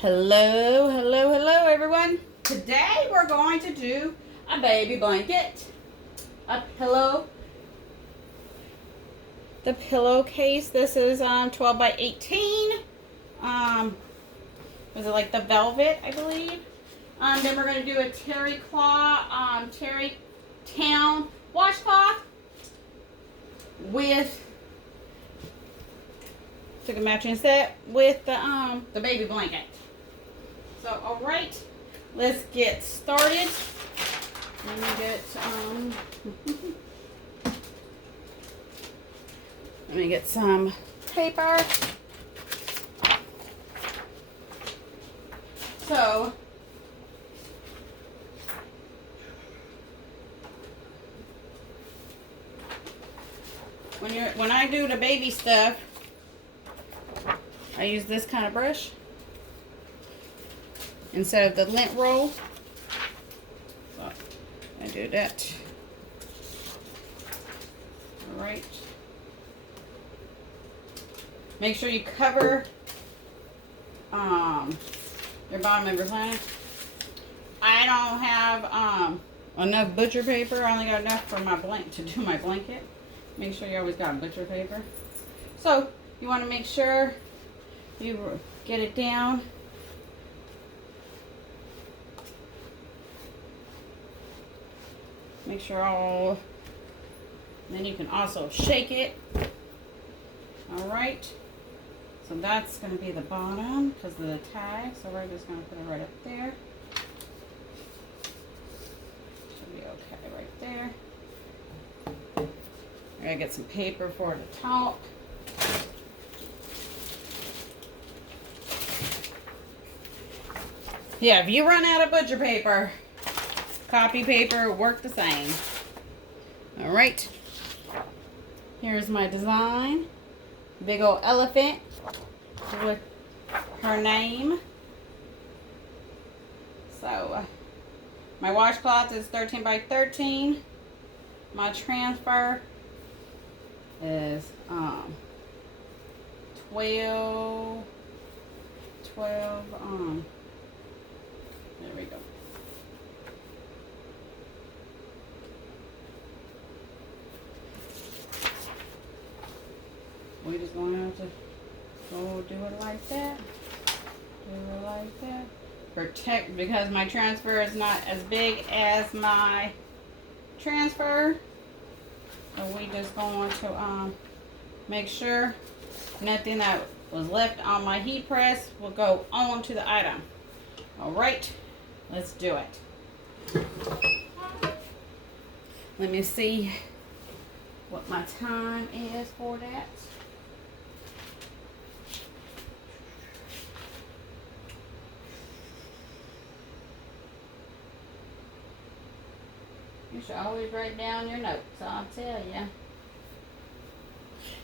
Hello, hello, hello everyone. Today we're going to do a baby blanket, a pillow, the pillowcase. This is 12 by 18. Was it like the velvet, I believe? Then we're going to do a terry town washcloth with took a matching set with the baby blanket. So, all right, let's get started. Let me get some paper. So, when I do the baby stuff, I use this kind of brush instead of the lint roll. So I do that. All right. Make sure you cover your bottom of your planet. I don't have enough butcher paper. I only got enough for my to do my blanket. Make sure you always got butcher paper. So you want to make sure you get it down. Make sure all, then you can also shake it. All right, so that's going to be the bottom because of the tag, so we're just going to put it right up there. Should be okay right there. I gotta get some paper for the top. Yeah, if you run out of butcher paper, copy paper work the same. All right, here's my design. Big old elephant with her name. So my washcloth is 13 by 13. My transfer is 12 there we go. We're just going to have to go do it like that. Do it like that. Protect, because my transfer is not as big as my transfer. So we just going to make sure nothing that was left on my heat press will go onto the item. All right, let's do it. Let me see what my time is for that. You should always write down your notes, I'll tell you.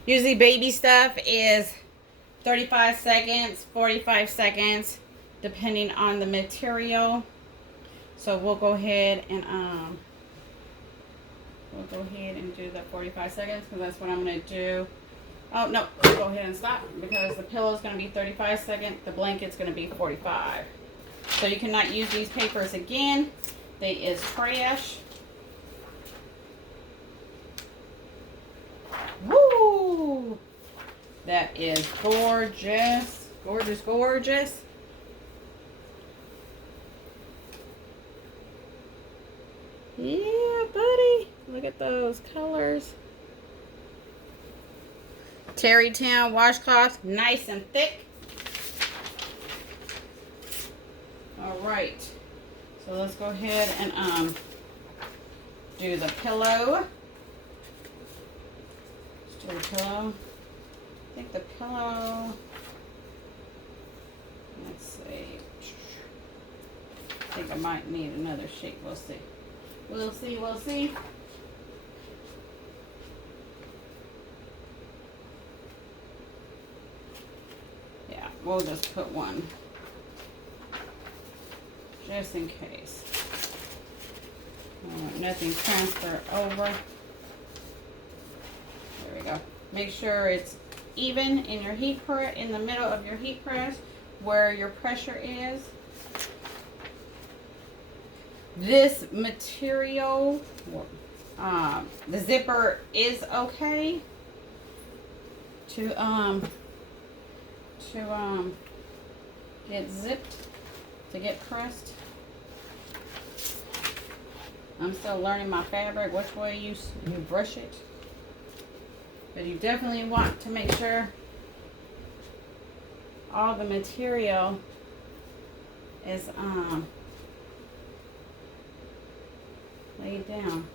Usually baby stuff is 35 seconds, 45 seconds, depending on the material. So we'll go ahead and do the 45 seconds because that's what I'm going to do. Oh, no, go ahead and stop because the pillow is going to be 35 seconds. The blanket's going to be 45. So you cannot use these papers again. They is trash. Woo! That is gorgeous. Gorgeous, gorgeous. Yeah, buddy. Look at those colors. Terrytown washcloth, nice and thick. All right. So let's go ahead and do the pillow. Let's do the pillow. I think the pillow. Let's see. I think I might need another sheet. We'll see. We'll see, we'll see. Yeah, we'll just put one. Just in case. Nothing transfer over. There we go. Make sure it's even in your heat press, in the middle of your heat press. where your pressure is. This material, the zipper is okay to get zipped, to get pressed. I'm still learning my fabric, which way you brush it. But you definitely want to make sure all the material is laid down.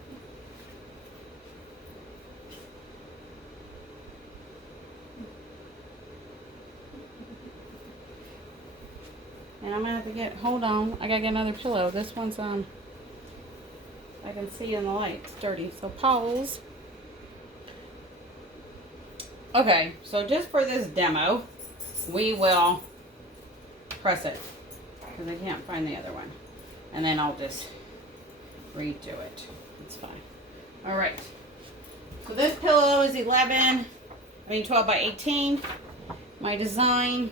And I'm gonna have to get, hold on, I gotta get another pillow. This one's I can see in the light, it's dirty. So pause. Okay, so just for this demo, we will press it because I can't find the other one. And then I'll just redo it. It's fine. All right. So this pillow is 12 by 18. My design,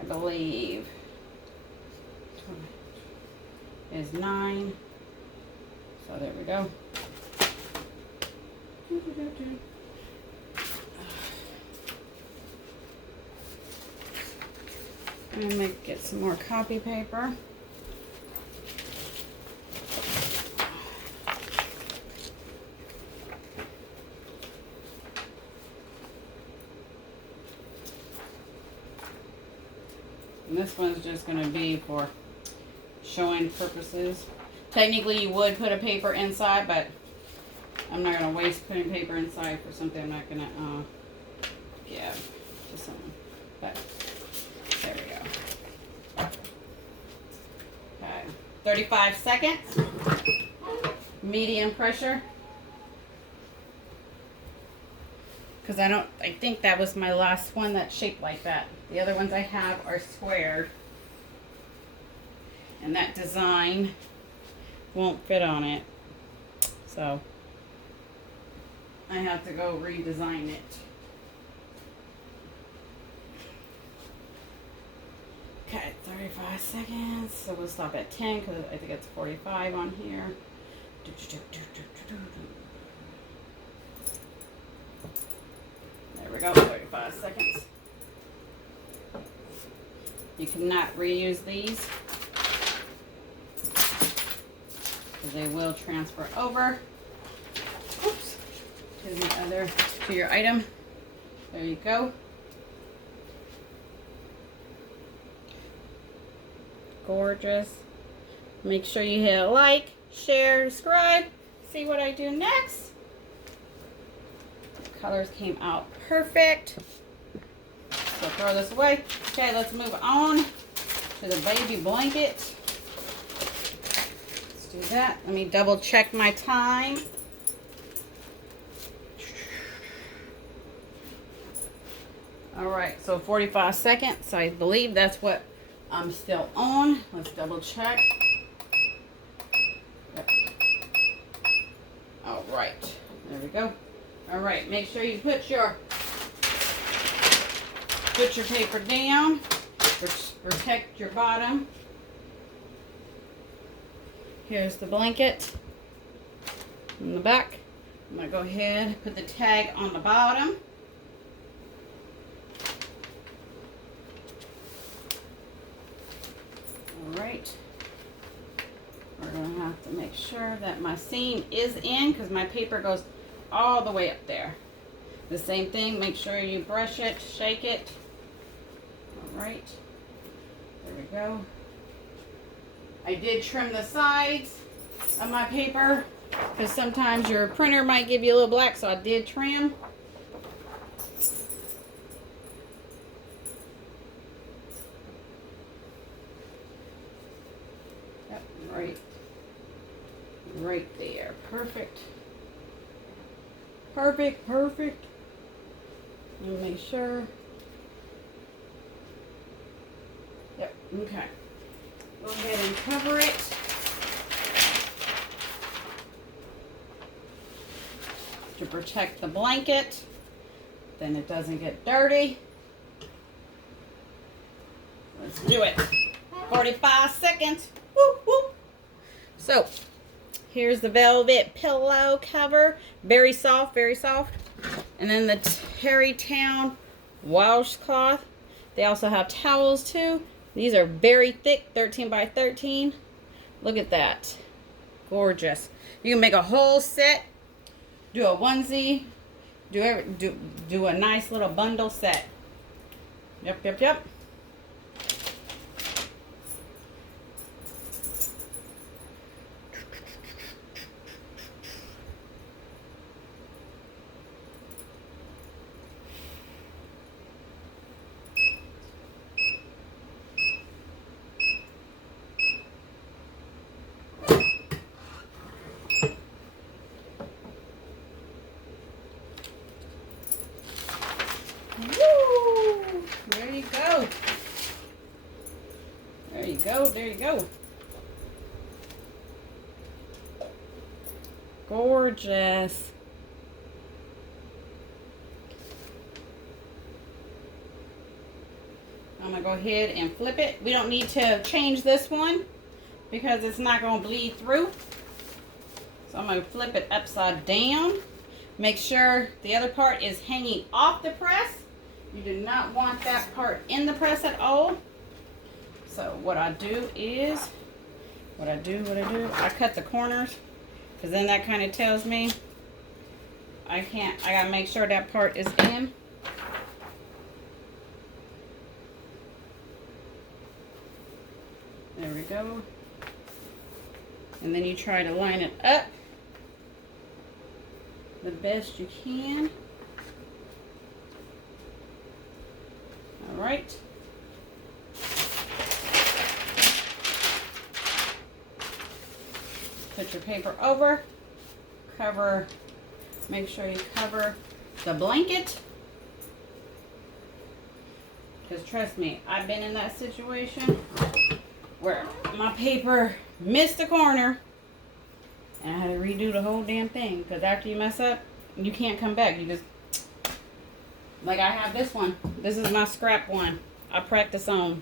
I believe, is 9. So there we go. I'm going to get some more copy paper. And this one's just going to be for showing purposes. Technically, you would put a paper inside, but I'm not going to waste putting paper inside for something I'm not going to give to someone. But there we go. Okay, 35 seconds. Medium pressure. Because I think that was my last one that's shaped like that. The other ones I have are squared. And that design won't fit on it. So I have to go redesign it. Okay, 35 seconds. So we'll stop at 10 because I think it's 45 on here. There we go, 35 seconds. You cannot reuse these because they will transfer over. Oops. To your item. There you go. Gorgeous. Make sure you hit like, share, subscribe. See what I do next. The colors came out perfect. So throw this away. Okay, let's move on to the baby blanket. Let's do that. Let me double check my time. All right, so 45 seconds. I believe that's what I'm still on. Let's double check. Yep. All right, there we go. All right, make sure you put your paper down. Protect your bottom. Here's the blanket in the back. I'm gonna go ahead and put the tag on the bottom. Alright, we're going to have to make sure that my seam is in because my paper goes all the way up there. The same thing, make sure you brush it, shake it. Alright, there we go. I did trim the sides of my paper because sometimes your printer might give you a little black, so I did trim. Right there. Perfect. Perfect, perfect. And make sure. Yep, okay. Go ahead and cover it. To protect the blanket. Then it doesn't get dirty. Let's do it. 45 seconds. Woo, woo. So, here's the velvet pillow cover. Very soft, very soft. And then the Terrytown washcloth. They also have towels too. These are very thick, 13 by 13. Look at that. Gorgeous. You can make a whole set. Do a onesie. Do a nice little bundle set. Yep, yep, yep. Woo! There you go. There you go. There you go. Gorgeous. I'm going to go ahead and flip it. We don't need to change this one because it's not going to bleed through. So I'm going to flip it upside down. Make sure the other part is hanging off the press. You do not want that part in the press at all. So what I do is, I cut the corners, because then that kind of tells me I gotta make sure that part is in. There we go. And then you try to line it up the best you can. All right. Put your paper over. Cover, make sure you cover the blanket. Because trust me, I've been in that situation where my paper missed the corner and I had to redo the whole damn thing. Because after you mess up, you can't come back. You just, like I have this one. This is my scrap one. I practice on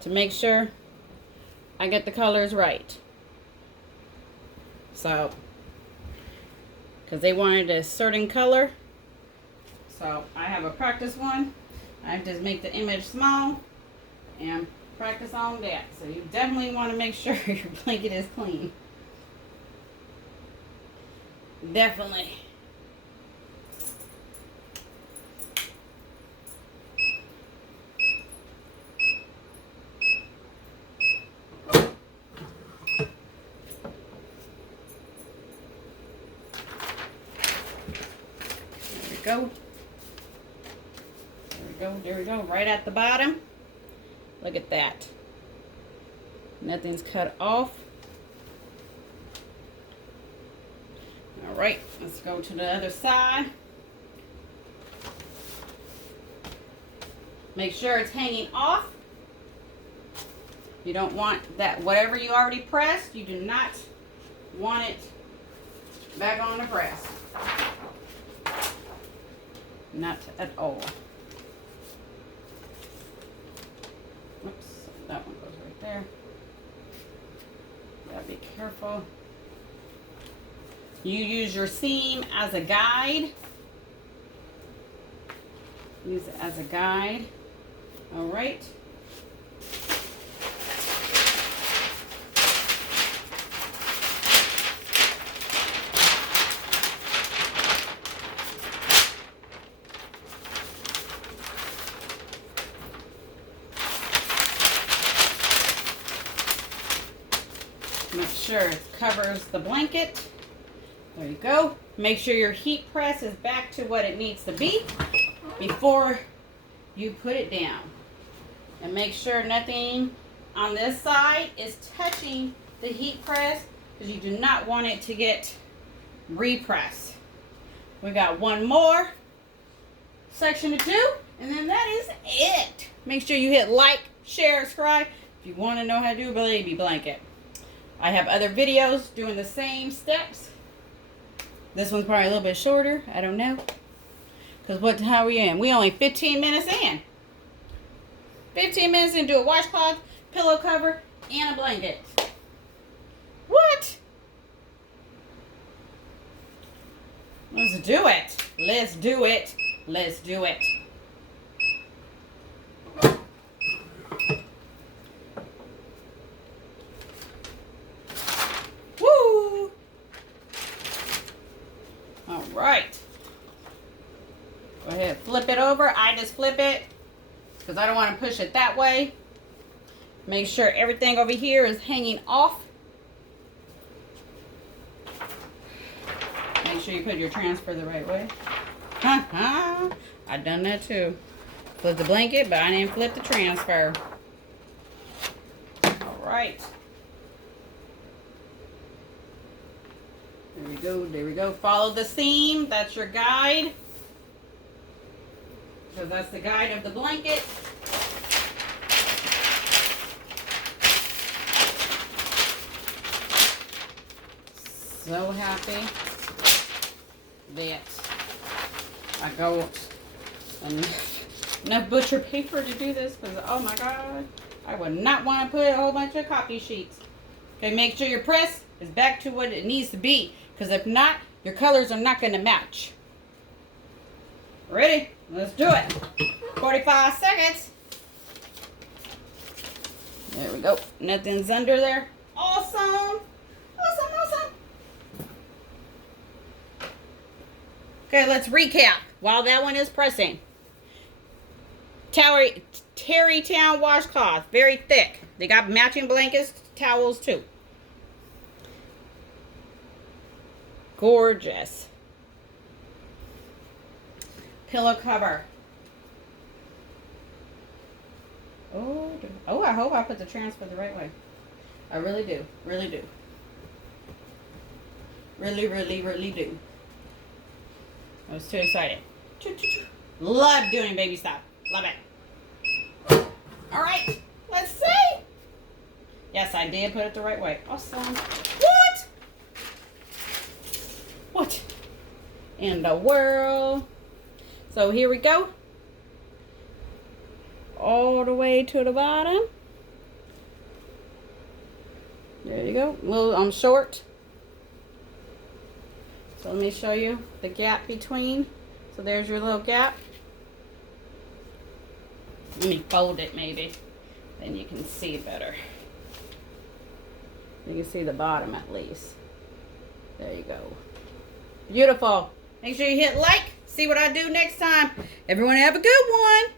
to make sure I get the colors right. So, because they wanted a certain color. So, I have a practice one. I just make the image small and practice on that. So, you definitely want to make sure your blanket is clean. Definitely. Go. There we go, there we go. Right at the bottom. Look at that. Nothing's cut off. All right, let's go to the other side. Make sure it's hanging off. You don't want that, whatever you already pressed, you do not want it back on the press. Not at all. Oops, that one goes right there. Gotta be careful. You use your seam as a guide. Use it as a guide. All right. Make sure it covers the blanket. There you go. Make sure your heat press is back to what it needs to be before you put it down. And make sure nothing on this side is touching the heat press because you do not want it to get repressed. We got one more section to do, and then that is it. Make sure you hit like, share, subscribe if you want to know how to do a baby blanket. I have other videos doing the same steps. This one's probably a little bit shorter. I don't know. Because how are we in? We only 15 minutes in. 15 minutes and do a washcloth, pillow cover, and a blanket. What? Let's do it. Let's do it. Let's do it. Woo! All right. Go ahead, flip it over. I just flip it because I don't want to push it that way. Make sure everything over here is hanging off. Make sure you put your transfer the right way. I done that too. Flip the blanket, but I didn't flip the transfer. All right. There we go. There we go. Follow the seam. That's your guide. So that's the guide of the blanket. So happy that I got enough butcher paper to do this because, oh my God, I would not want to put a whole bunch of copy sheets. Okay, make sure your press is back to what it needs to be because if not, your colors are not going to match. Ready? Let's do it. 45 seconds. There we go. Nothing's under there. Awesome. Awesome, awesome. Okay, let's recap while that one is pressing. Terrytown washcloth, very thick. They got matching blankets, towels too. Gorgeous. Pillow cover. Oh, I hope I put the transfer the right way. I really do. Really do. Really, really, really do. I was too excited. Love doing baby stuff. Love it. All right. Let's see. Yes, I did put it the right way. Awesome. What? What in the world? So here we go. All the way to the bottom. There you go. I'm short. So let me show you the gap between. So there's your little gap. Let me fold it maybe. Then you can see better. You can see the bottom at least. There you go. Beautiful. Make sure you hit like. See what I do next time. Everyone have a good one.